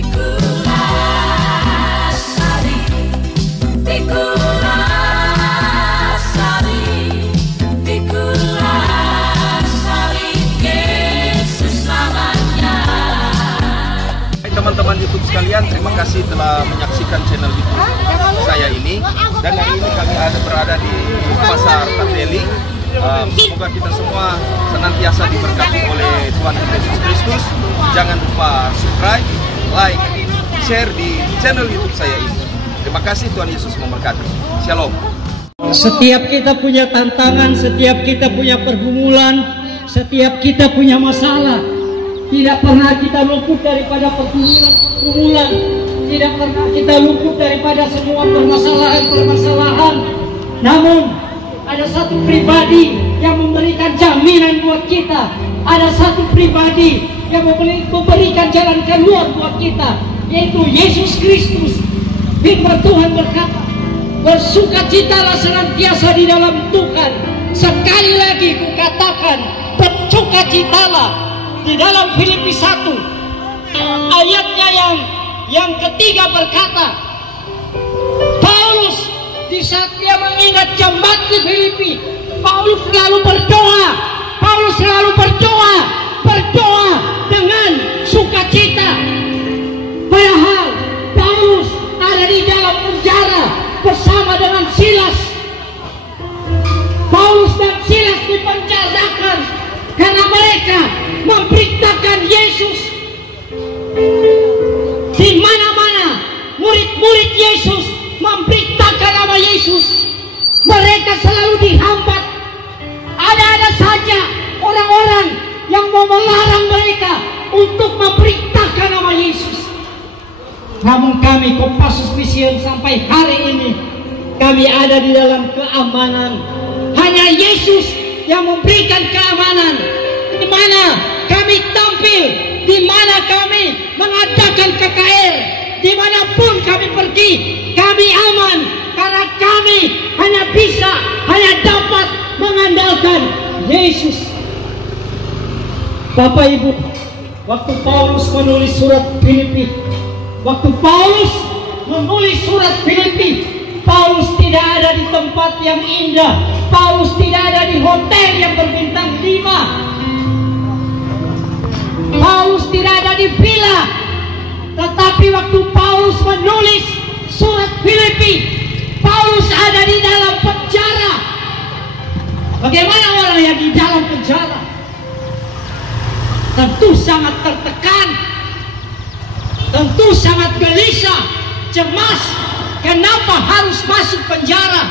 Teman-teman YouTube sekalian, terima kasih telah menyaksikan channel YouTube saya ini. Dan hari ini kami berada di Pasar Tandeli. Semoga kita semua senantiasa diberkati oleh Tuhan Yesus Kristus. Jangan lupa subscribe, like, share di channel YouTube saya ini. Terima kasih, Tuhan Yesus memberkati. Shalom. Setiap kita punya tantangan, setiap kita punya pergumulan, setiap kita punya masalah. Tidak pernah kita luput daripada pergumulan, tidak pernah kita luput daripada semua permasalahan. Namun ada satu pribadi yang memberikan jaminan buat kita. Ada satu pribadi yang memberikan jalan keluar buat kita, yaitu Yesus Kristus. Firman Tuhan berkata, bersukacitalah senantiasa di dalam Tuhan. Sekali lagi kukatakan, bersukacitalah. Di dalam Filipi 1 ayatnya yang ketiga berkata, Paulus di saat dia mengingat jemaat di Filipi, Paulus selalu berdoa dengan sukacita. Padahal Paulus ada di dalam penjara bersama dengan Silas. Paulus dan Silas dipenjarakan karena mereka memberitakan Yesus. Di mana-mana murid-murid Yesus memberitakan nama Yesus, mereka selalu dihambat. Ada saja orang-orang yang mau melarang mereka untuk memberitakan nama Yesus. Namun kami Kopassus Mission sampai hari ini kami ada di dalam keamanan. Hanya Yesus yang memberikan keamanan. Di mana kami tampil, di mana kami mengadakan KKR, dimanapun kami pergi, kami aman karena kami hanya dapat mengandalkan Yesus. Bapak Ibu, waktu Paulus menulis surat Filipi, Paulus tidak ada di tempat yang indah. Paulus tidak ada di hotel yang berbintang 5. Paulus tidak ada di villa. Tetapi waktu Paulus menulis surat Filipi, Paulus ada di dalam penjara. Bagaimana orang yang di dalam penjara? Tentu sangat tertekan, tentu sangat gelisah, cemas. Kenapa harus masuk penjara?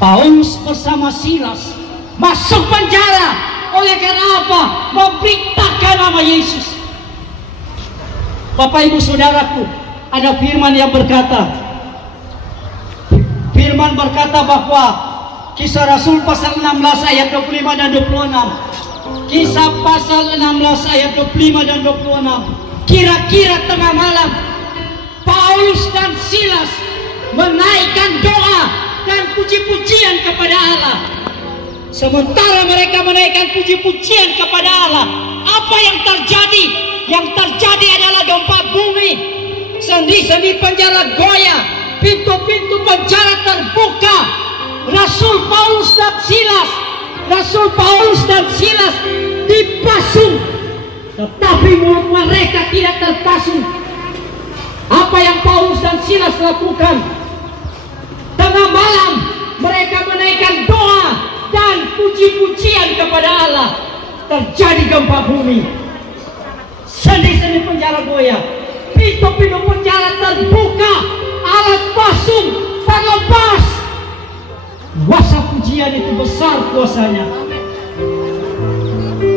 Paulus bersama Silas masuk penjara. Oleh karena apa? Memberitakan nama Yesus. Bapak Ibu Saudaraku, ada firman yang berkata, bahwa Kisah Rasul pasal 16 ayat 25 dan 26. Kisah pasal 16 ayat 25 dan 26. Kira-kira tengah malam, Paulus dan Silas menaikkan doa dan puji-pujian kepada Allah. Sementara mereka menaikkan puji-pujian kepada Allah, apa yang terjadi? Yang terjadi adalah gempa bumi. Sendi-sendi penjara goyah, pintu-pintu penjara terbuka. Rasul Paulus dan Silas dipasung, tetapi mulut mereka tidak terpasung. Apa yang Paulus dan Silas lakukan? Tengah malam mereka menaikkan doa dan puji-pujian kepada Allah. Terjadi gempa bumi, sendi-sendi penjara goyah, pintu-pintu penjara terbuka, alat pasung terlepas. Kuasa pujian itu besar kuasanya.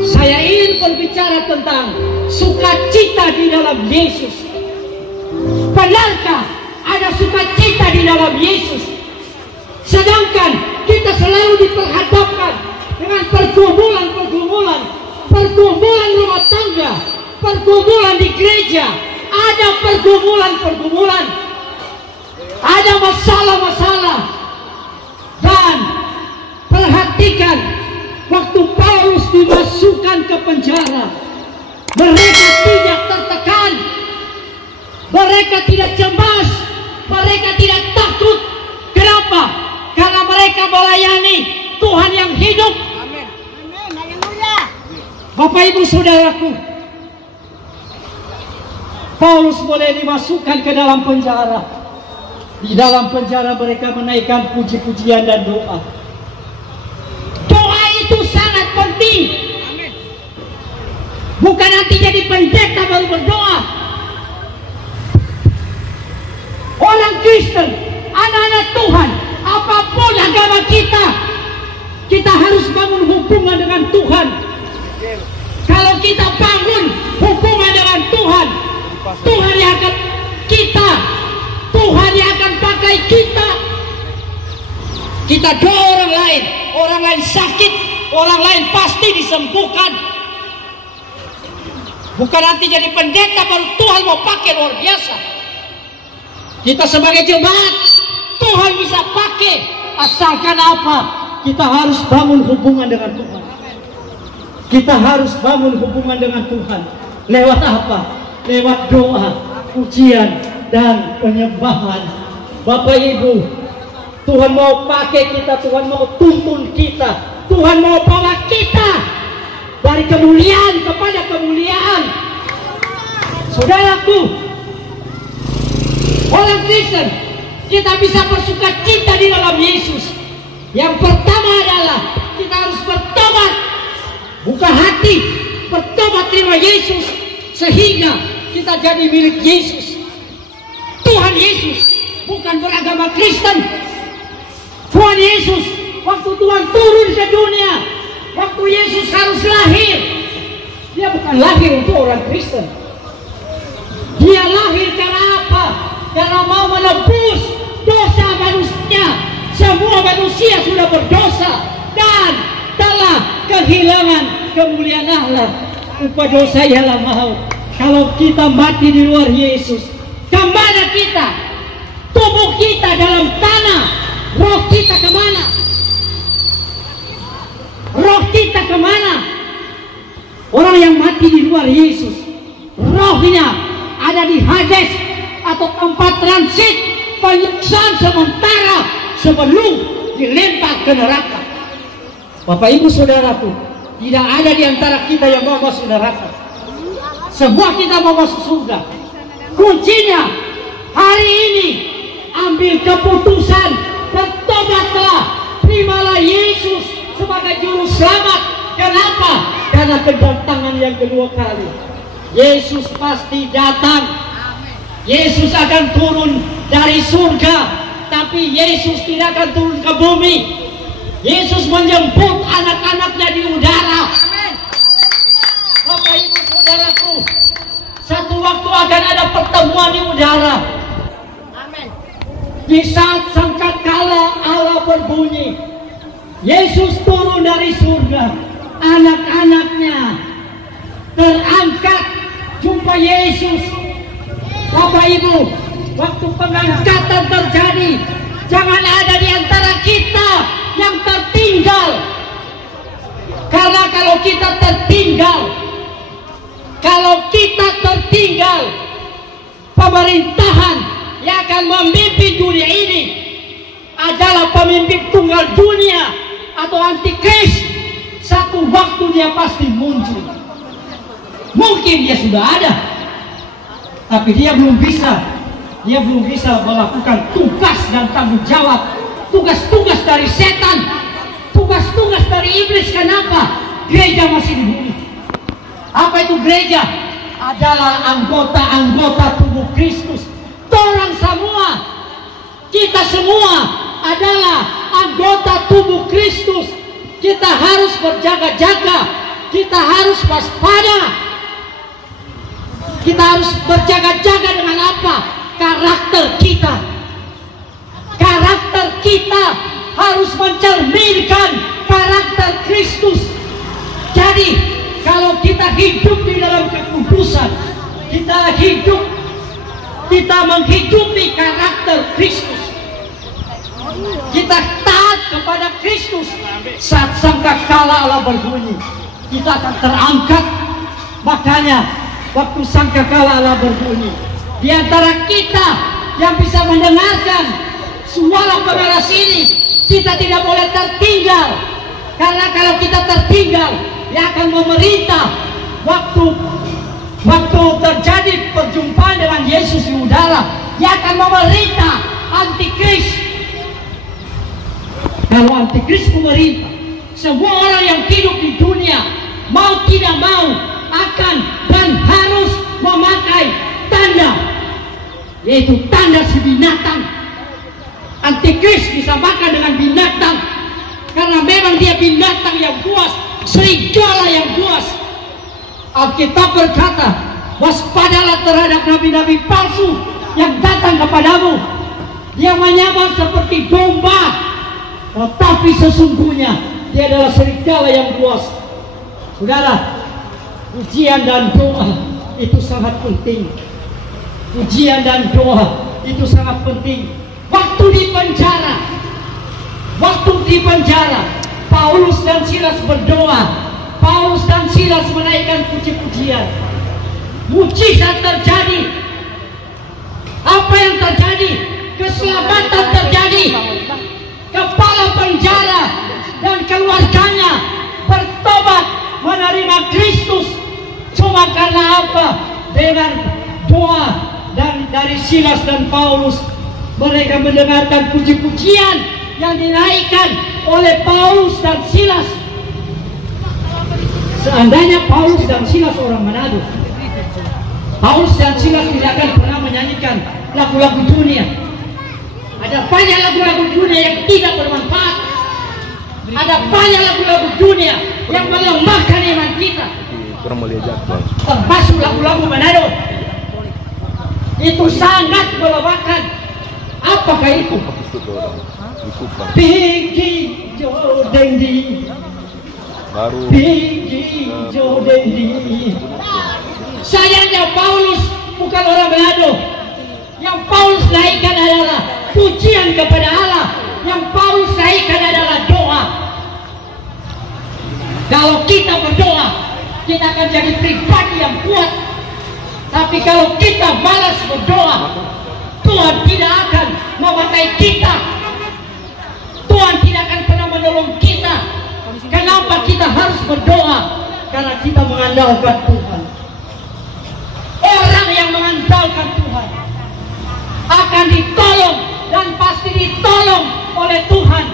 Saya ingin berbicara tentang sukacita di dalam Yesus. Benarkah ada sukacita di dalam Yesus? Sedangkan kita selalu diperhadapkan dengan pergumulan rumah tangga, pergumulan di gereja, ada pergumulan, ada masalah-masalah. Dan perhatikan, waktu Paulus dimasukkan ke penjara, mereka tidak tertekan, mereka tidak cemas, mereka tidak takut. Kenapa? Karena mereka melayani Tuhan yang hidup. Amin. Haleluya. Bapak Ibu Saudaraku, Paulus boleh dimasukkan ke dalam penjara. Di dalam penjara mereka menaikkan puji-pujian dan doa. Doa itu sangat penting. Amin. Bukan nanti jadi pendeta baru berdoa. Orang Kristen, anak-anak Tuhan, apapun agama kita, kita harus bangun hubungan dengan Tuhan. Kalau kita bangun hubungan dengan Tuhan, Tuhan yang akan kita, Tuhan yang akan pakai kita. Kita doa orang lain sakit, orang lain pasti disembuhkan. Bukan nanti jadi pendeta baru Tuhan mau pakai luar biasa. Kita sebagai jemaat, Tuhan bisa pakai. Asalkan apa? Kita harus bangun hubungan dengan Tuhan. Kita harus bangun hubungan dengan Tuhan. Lewat apa? Lewat doa, pujian, dan penyembahan. Bapak Ibu, Tuhan mau pakai kita, Tuhan mau tuntun kita, Tuhan mau bawa kita dari kemuliaan kepada kemuliaan. Saudaraku, orang Kristen, kita bisa bersuka cita di dalam Yesus. Yang pertama adalah kita harus bertobat, buka hati, bertobat terima Yesus, sehingga kita jadi milik Yesus. Tuhan Yesus bukan beragama Kristen. Tuhan Yesus, waktu Tuhan turun ke dunia, waktu Yesus harus lahir, dia bukan lahir untuk orang Kristen. Dia lahir karena apa? Karena mau menebus dosa manusia. Semua manusia sudah berdosa dan telah kehilangan kemuliaan Allah. Upah dosa ialah maut. Kalau kita mati di luar Yesus, kemana kita? Tubuh kita dalam tanah, roh kita kemana? Roh kita kemana? Orang yang mati di luar Yesus, rohnya ada di Hades atau tempat transit penyiksaan sementara sebelum dilempar ke neraka. Bapak Ibu Saudaraku, tidak ada di antara kita yang mau masuk neraka. Semua kita mau masuk surga. Kuncinya hari ini ambil keputusan, bertobatlah, terimalah Yesus sebagai juru selamat. Kenapa? Karena kedatangan yang kedua kali. Yesus pasti datang. Yesus akan turun dari surga, tapi Yesus tidak akan turun ke bumi. Yesus menjemput anak-anaknya di udara. Bapak Ibu Saudaraku, satu waktu akan ada pertemuan di udara. Di saat sangkakala Allah berbunyi, Yesus turun dari surga, anak-anaknya terangkat jumpa Yesus. Bapak Ibu, waktu pengangkatan terjadi, jangan ada di antara kita yang tertinggal. Karena kalau kita tertinggal, pemerintahan yang akan memimpin dunia ini adalah pemimpin tunggal dunia atau antikris. Satu waktu dia pasti muncul. Mungkin dia sudah ada, tapi dia belum bisa melakukan tugas dan tanggung jawab, tugas-tugas dari setan, tugas-tugas dari iblis. Kenapa? Gereja masih di bumi. Apa itu gereja? Adalah anggota-anggota tubuh Kristus. Orang semua, kita semua adalah anggota tubuh Kristus. Kita harus berjaga-jaga, kita harus waspada. Kita harus berjaga-jaga dengan apa? Karakter kita. Karakter kita harus mencerminkan karakter Kristus. Jadi, kalau kita hidup di dalam kekudusan, kita menghidupi karakter Kristus. Kita taat kepada Kristus. Saat sangkakala Allah berbunyi, kita akan terangkat. Makanya waktu sangkakala Allah berbunyi, Di antara kita yang bisa mendengarkan suara pengeras ini, kita tidak boleh tertinggal. Karena kalau kita tertinggal, dia akan memerintah waktu terjadi perjumpaan dengan Yesus di udara, dia akan memerintah antikris. Kalau antikris memerintah, semua orang yang hidup di dunia mau tidak mau akan dan harus memakai tanda, yaitu tanda si binatang. Antikris disamakan dengan binatang karena memang dia binatang yang buas, serigala yang buas. Alkitab berkata, waspadalah terhadap nabi-nabi palsu yang datang kepadamu. Dia menyamar seperti domba, tetapi sesungguhnya dia adalah serigala yang buas. Saudara, pujian dan doa itu sangat penting. Pujian dan doa itu sangat penting. Waktu di penjara, Paulus dan Silas berdoa. Paulus dan Silas menaikkan puji-pujian. Mujizat terjadi. Apa yang terjadi? Keselamatan terjadi. Kepala penjara dan keluarganya bertobat menerima Kristus. Cuma karena apa? Dengan doa dan dari Silas dan Paulus, mereka mendengarkan puji-pujian yang dinaikkan oleh Paulus dan Silas. Seandainya Paulus dan Silas orang Manado, Paulus dan Silas tidak akan pernah menyanyikan lagu-lagu dunia. Ada banyak lagu-lagu dunia yang tidak bermanfaat. Ada banyak lagu-lagu dunia yang melemahkan iman kita. Termasuk lagu-lagu Manado. Itu sangat melemahkan. Apakah itu? Tinggi jodendi, tinggi jodendi. Sayangnya Paulus bukan orang Manado. Yang Paulus naikkan adalah pujian kepada Allah. Yang Paulus naikkan adalah doa. Kalau kita berdoa, kita akan jadi pribadi yang kuat. Tapi kalau kita malas berdoa, Tuhan tidak akan memakai kita. Tuhan tidak akan pernah menolong kita. Kenapa kita harus berdoa? Karena kita mengandalkan Tuhan. Orang yang mengandalkan Tuhan akan ditolong dan pasti ditolong oleh Tuhan.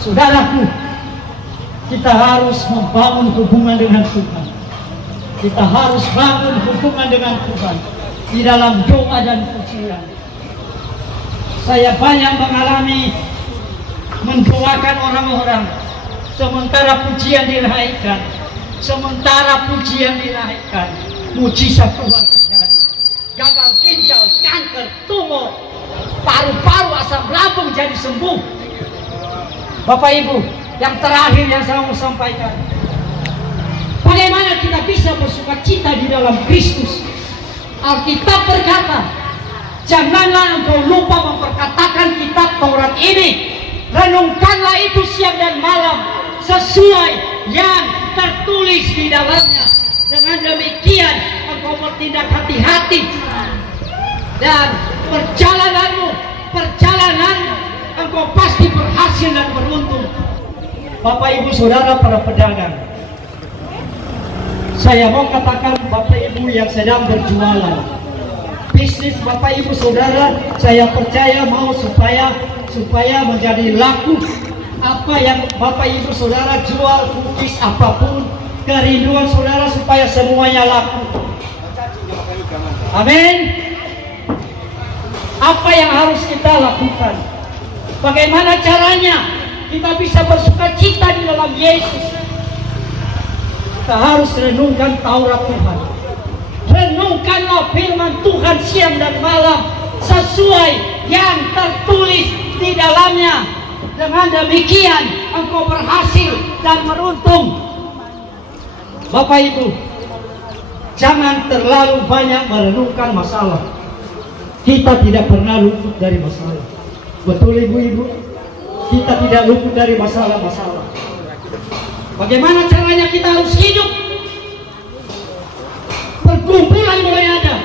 Saudaraku, kita harus membangun hubungan dengan Tuhan. Kita harus bangun hubungan dengan Tuhan di dalam doa dan pujian. Saya banyak mengalami mendoakan orang-orang, sementara pujian dinaikkan, mujizat Tuhan terjadi. Gagal ginjal, kanker, tumor, paru-paru, asam lambung jadi sembuh. Bapak Ibu, yang terakhir yang saya mau sampaikan, bagaimana kita bisa bersukacita di dalam Kristus? Alkitab berkata, janganlah engkau lupa memperkatakan kitab Taurat ini. Renungkanlah itu siang dan malam sesuai yang tertulis di dalamnya. Dengan demikian engkau bertindak hati-hati dan perjalanan engkau pasti berhasil dan beruntung. Bapak Ibu Saudara para pedagang, saya mau katakan Bapak Ibu yang sedang berjualan, bisnis Bapak Ibu Saudara, saya percaya mau supaya menjadi laku. Apa yang Bapak Ibu Saudara jual, cookies apapun, kerinduan saudara supaya semuanya laku. Amin. Apa yang harus kita lakukan? Bagaimana caranya kita bisa bersukacita di dalam Yesus? Kita harus renungkan Taurat Tuhan. Renungkanlah firman Tuhan siang dan malam sesuai yang tertulis di dalamnya. Dengan demikian engkau berhasil dan beruntung. Bapak Ibu, jangan terlalu banyak merenungkan masalah. Kita tidak pernah luput dari masalah. Betul Ibu-ibu? Kita tidak luput dari masalah-masalah. Bagaimana caranya kita harus hidup? pergumulan boleh ada,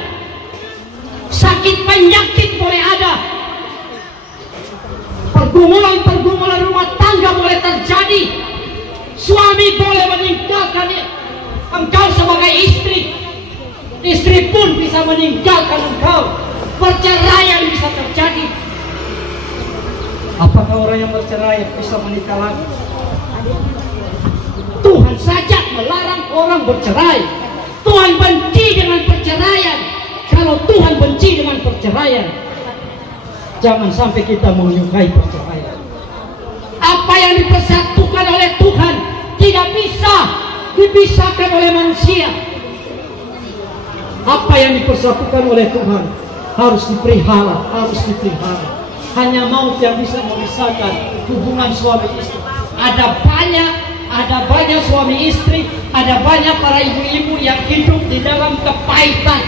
sakit penyakit boleh ada, pergumulan rumah tangga boleh terjadi, suami boleh meninggalkan engkau sebagai istri, istri pun bisa meninggalkan engkau, perceraian bisa terjadi. Apakah orang yang bercerai bisa menikah lagi? Tuhan saja melarang orang bercerai. Tuhan benci dengan perceraian. Kalau Tuhan benci dengan perceraian, jangan sampai kita menyukai perceraian. Apa yang dipersatukan oleh Tuhan tidak bisa dipisahkan oleh manusia. Apa yang dipersatukan oleh Tuhan harus dipelihara, harus dipelihara. Hanya maut yang bisa memisahkan hubungan suami istri. Ada banyak suami istri, ada banyak para ibu-ibu yang hidup di dalam kepahitan.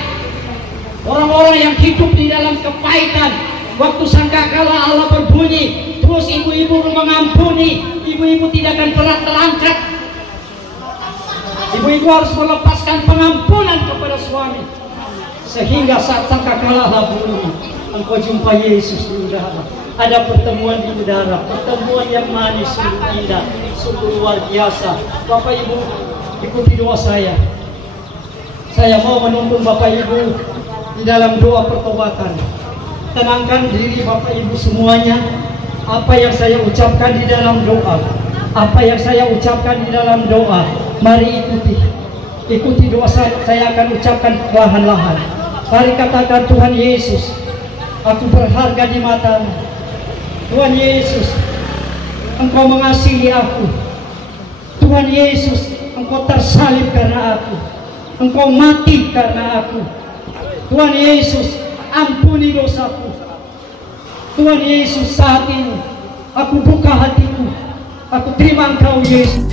Orang-orang yang hidup di dalam kepahitan. Waktu sangkakala Allah berbunyi, terus ibu-ibu mengampuni, ibu-ibu tidak akan pernah terangkat. Ibu-ibu harus melepaskan pengampunan kepada suami, sehingga saat sangkakala Allah berbunyi, engkau jumpa Yesus di udara. Ada pertemuan di udara, pertemuan yang manis, sungguh indah, sungguh luar biasa. Bapak Ibu, ikuti doa saya. Saya mau menuntun Bapak Ibu di dalam doa pertobatan. Tenangkan diri Bapak Ibu semuanya. Apa yang saya ucapkan di dalam doa, apa yang saya ucapkan di dalam doa, mari ikuti doa saya akan ucapkan perlahan-lahan. Mari katakan, Tuhan Yesus, aku berharga di mata-Mu. Tuhan Yesus, Engkau mengasihi aku. Tuhan Yesus, Engkau tersalib karena aku, Engkau mati karena aku. Tuhan Yesus, ampuni dosaku. Tuhan Yesus, saat ini aku buka hatiku, aku terima Engkau Yesus.